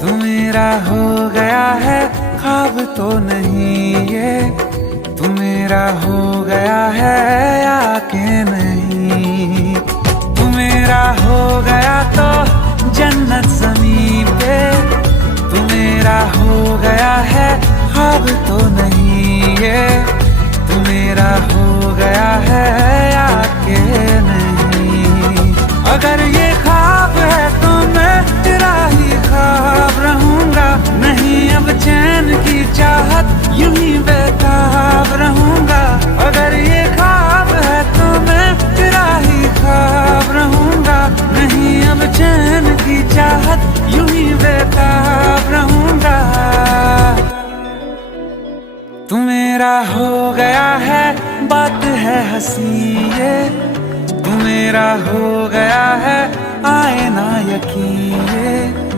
तू मेरा हो गया है, ख्वाब तो नहीं ये। तू मेरा हो गया है या के नहीं। तू मेरा हो गया तो जन्नत ज़मीं पे। तू मेरा हो गया है, ख्वाब तो नहीं ये। तू मेरा हो गया है या के नहीं। अगर ये ख्वाब है तो मैं तेरा ही ख्वाब रहूंगा। नहीं अब चैन की चाहत यूं ही बेताब रहूंगा। अगर ये ख्वाब है तो मैं तेरा ही ख्वाब रहूंगा। नहीं अब चैन की चाहत यूं ही बेताब रहूंगा। तू मेरा हो गया है, बात है हंसी ये। तू मेरा हो गया है, आए ना यकीन ये।